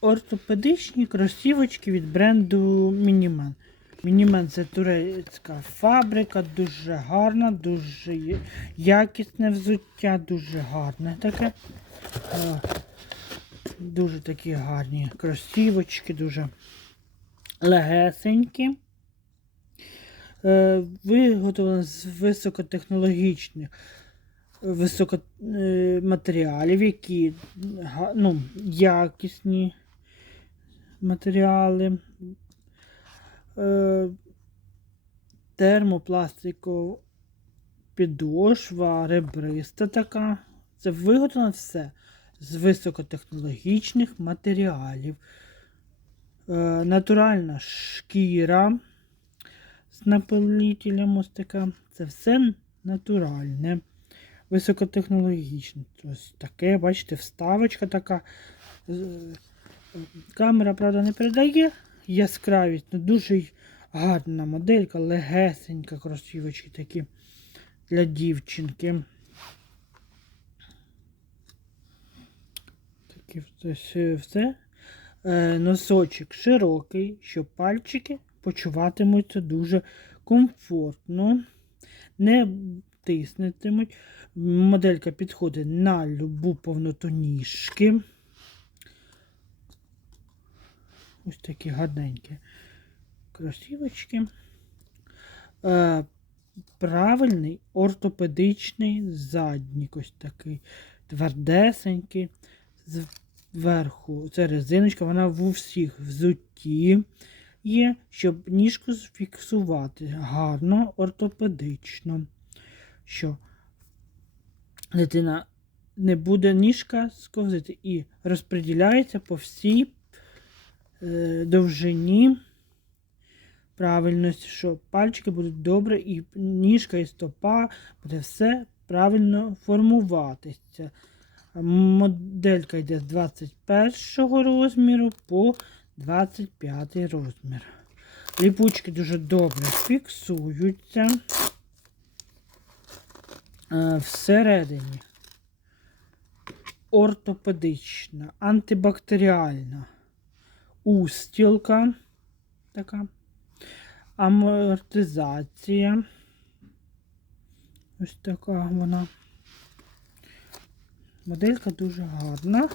ортопедичні кросівочки від бренду Мінімен. Мінімен це турецька фабрика, дуже гарна, дуже якісне взуття, дуже гарне таке. Дуже такі гарні кросівочки, дуже легесенькі. Е, Виготовлені з високотехнологічних високо, е, які ну, якісні матеріали. Е, термопластикова підошва, ребриста така. Це виготовлено все з високотехнологічних матеріалів. Е, натуральна шкіра з напилителем ось така. Це все натуральне, високотехнологічне. Ось таке, бачите, вставочка така. Камера, правда, не передає яскравість, але дуже гарна моделька, легесенька, кросівочки такі для дівчинки. Такі ось все. Е, Носочок широкий, щоб пальчики почуватимуться дуже комфортно, не тиснетимуть. Моделька підходить на любу повноту ніжки. Ось такі гарненькі кросівочки. Е, правильний ортопедичний заднік, ось такий твердесенький. Зверху це резиночка, вона в усіх взутті є, щоб ніжку зфіксувати гарно, ортопедично. Що дитина не буде ніжка сковзити і розподіляється по всій довжині правильності, що пальчики будуть добре, і ніжка, і стопа буде все правильно формуватися. Моделька йде з 21 розміру по 25 розмір. Ліпучки дуже добре фіксуються. Е, Всередині ортопедична, антибактеріальна устілка така, амортизація. Ось така вона. Моделька дуже гарна.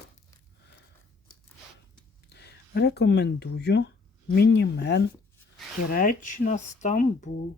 Рекомендую Мінімен Туреччина Стамбул.